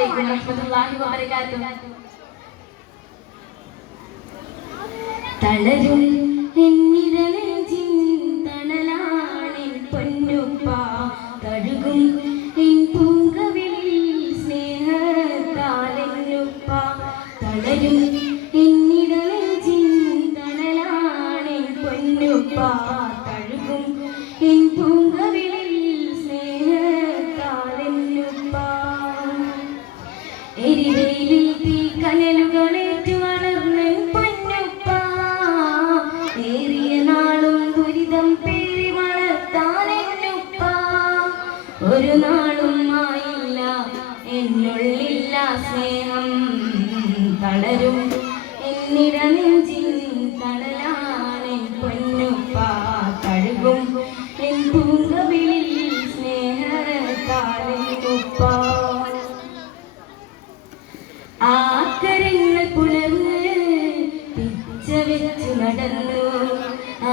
അലൈക്കും വറഹ്മത്തുള്ളാഹി വബറകാതുഹു. തളരും എന്നിരനെഞ്ചിൻ തണലാണിൻ പൊന്നുപ്പ. തഴുകും എൻ പൂങ്കവിളിൽ സ്നേഹത്താലെന്നുപ്പ. തളരും എന്നിടനെഞ്ചിൻ തണലാണിൻ പൊന്നുപ്പ. സ്നേഹം തളരും. എന്നിട നെഞ്ചിൽ തളലാണെൻ പൊന്നുപ്പ തഴുകും എൻ പൂങ്കവിളിൽ സ്നേഹത്താലെന്നുപ്പ ആക്കരങ്ങൾ പുലർന്ന് പിച്ച വെച്ചു നടന്നു. ആ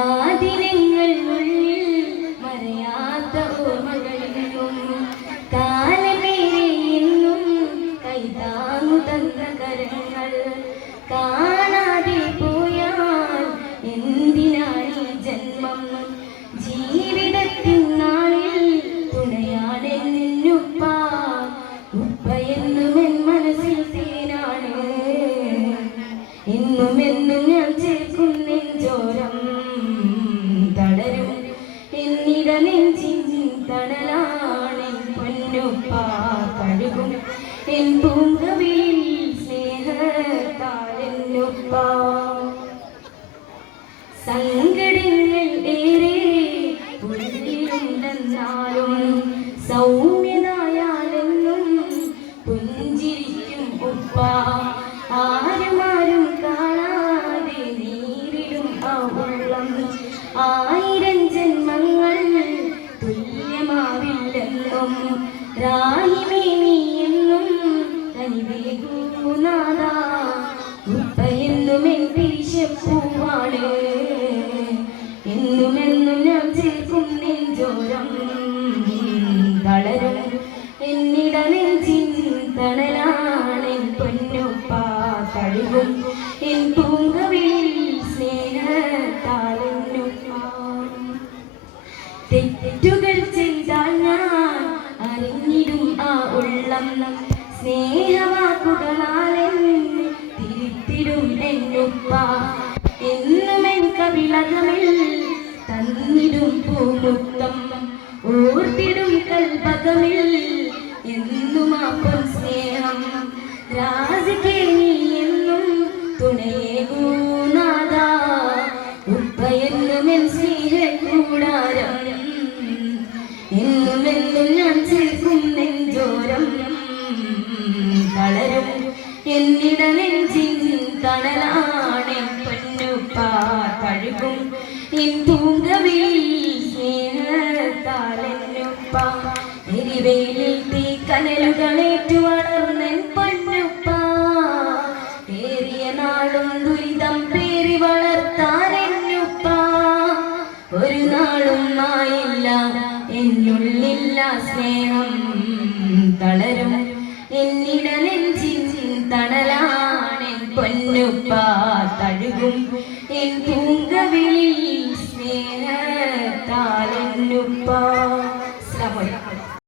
തഴുകും എൻ പൂങ്കവിളിൽ സ്നേഹത്താലെന്നുപ്പ. സങ്കടങ്ങൾ ഏറെ ഉള്ളിലുണ്ടെന്നാലും സൗമ്യനായാലെന്നും പുഞ്ചിരിക്കും ഉപ്പ. ആരും കാണാതെ നീരിടും ആ ഉള്ളം. ആയിരം ജന്മങ്ങൾ തുല്യമാവില്ലെന്നും എന്നും പിരിശപ്പൂവാണ് എന്നുമെന്നും ഞാൻ ചേർക്കും നെഞ്ചോരം. തളരും എന്നിട നെഞ്ചിൻ തണലാണെൻ പൊന്നുപ്പ തഴുകും എൻ പൂങ്കവിളിൽ സ്നേഹത്താലെന്നുപ്പ. തെറ്റുകൾ ചെയ്താൽ ഞാൻ അറിഞ്ഞിടും ആ ഉള്ളം. സ്നേഹവാക്കുകളാൽ കവിളകമിൽ തന്നിടും സ്നേഹം. നീ എന്നും എന്നിട നെഞ്ചിൻ പൊന്നുപ്പ തഴുകും എൻ പൂങ്കവിളിൽ സ്നേഹത്താലെന്നുപ്പ. എരിവേലിൽ തീ കനലുകളേറ്റു വളർന്നൻ പൊന്നുപ്പ. ഏറിയ നാളും ദുരിതം പേറി വളർത്താനെന്നുപ്പ ഒരു എന്നുള്ളില്ല സ്നേഹം എൻ സ്നേഹ